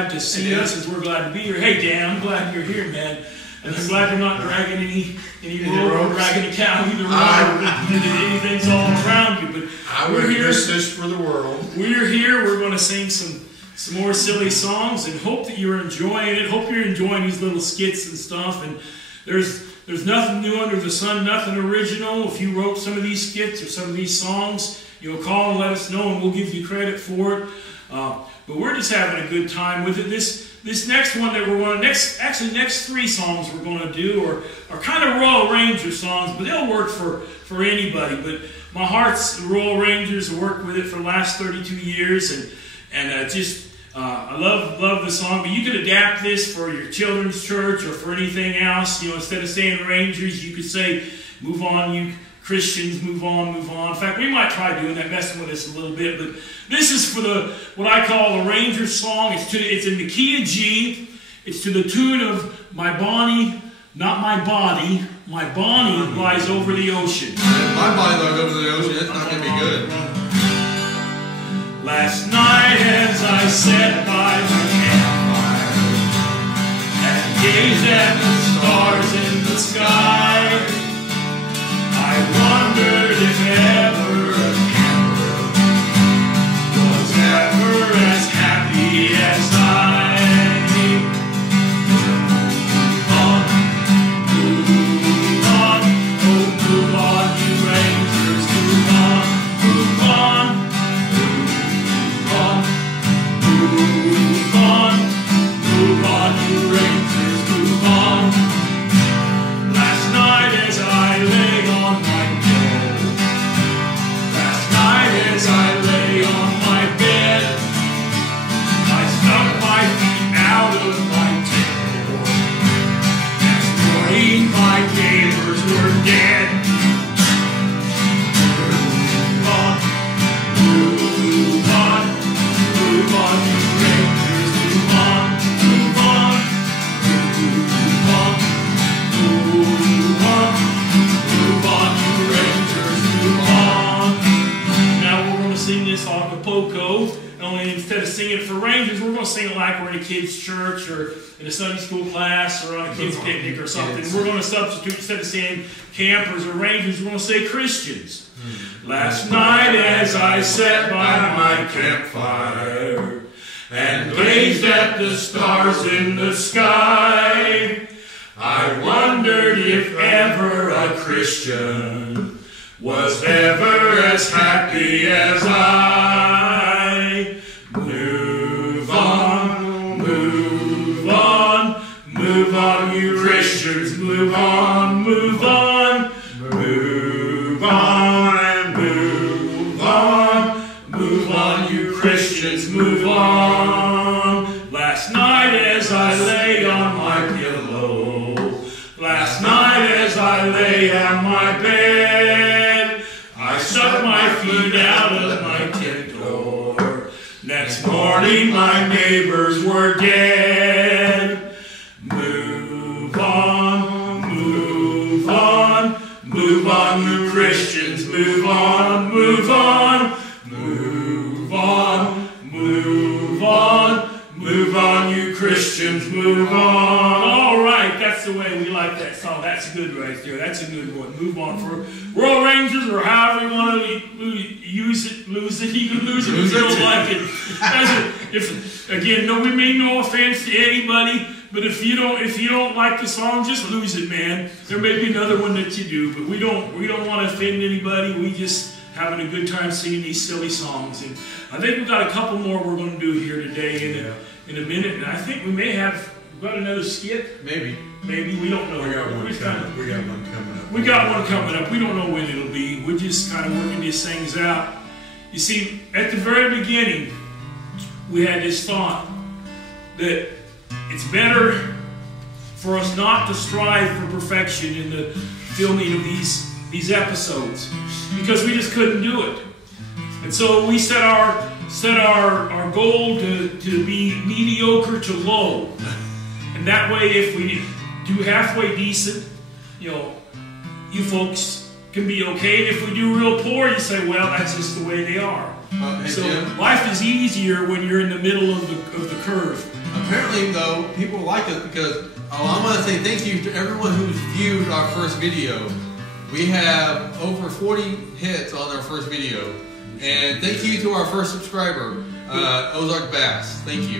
glad to see us, as we're glad to be here. Hey, Dan, I'm glad you're here, man. And I'm glad you're not dragging any rope or dragging a cow either way. Anything's all around you. But we're here. This for the world. We're here. We're going to sing some more silly songs and hope that you're enjoying it. Hope you're enjoying these little skits and stuff. And there's nothing new under the sun, nothing original. If you wrote some of these skits or some of these songs, call and let us know, and we'll give you credit for it. But we're just having a good time with it. This next one that we're going to, next three songs we're going to do are kind of Royal Ranger songs, but they'll work for anybody. But my heart's the Royal Rangers. I worked with it for the last 32 years, and I love the song. But you could adapt this for your children's church or for anything else. Instead of saying Rangers, you could say, "Move on, you Christians, move on, move on." In fact, we might try doing that, messing with this a little bit. But this is for what I call a Ranger song. It's in the key of G. It's to the tune of "My Bonnie, Not My Body. My Bonnie Lies Over the Ocean." My body lies over the ocean. It's not going to be good. Last night as I sat by the campfire and gazed at the stars in the sky, I wondered if ever a camper was ever as happy as I. Move on, oh move on, you Rangers, move on, move on, move on, move on, move on, you Rangers, move on. Last night as I lay on my pillow, last night as I lay on my bed, I stuck my feet out of my tent door. Next morning my neighbors were dead. Move on, move on, move on, you Rangers, move on, move on, move on, move on, move on, you Rangers, move on. Now we're going to sing this a cappella. Only instead of singing it for Rangers, we're going to sing it like we're in a kid's church or in a Sunday school class or on a kid's picnic or something. We're going to substitute, instead of saying campers or Rangers, we're going to say Christians. Last night as I sat by my campfire and gazed at the stars in the sky, I wondered if ever a Christian was ever as happy as I. Move on, move on, move on, you Christians, move on, move on, move on, move on, move on, you Christians, move on. Last night as I lay on my pillow, last night as I lay on my bed, I stuck my feet out of my tent door. Next morning my neighbors were dead. Move on, move on, move on, you Christians, move on, move on, move on, move on, move on, you Christians, move on. All right, that's the way we like that song. That's good right there. That's a good one. Move on for Royal Rangers, or however you want to use it, lose it. You can lose it if you don't like it. Again, we mean no offense to anybody, but if you don't like the song, just lose it, man. There may be another one that you do, but we don't want to offend anybody. We just having a good time singing these silly songs. And I think we've got a couple more we're going to do here today in a minute, and I think we may have got another skit. Maybe we don't know. We got one coming up. We got one coming up. We don't know when it'll be. We're just kind of working these things out. You see, at the very beginning, we had this thought that it's better for us not to strive for perfection in the filming of these episodes, because we just couldn't do it. And so we set our goal to be mediocre to low. And that way, if we do halfway decent, you folks can be okay. And if we do real poor, you say, well, that's just the way they are. So life is easier when you're in the middle of the curve. Apparently, though, people like us because I want to say thank you to everyone who's viewed our first video. We have over 40 hits on our first video. And thank you to our first subscriber, Ozark Bass. Thank you.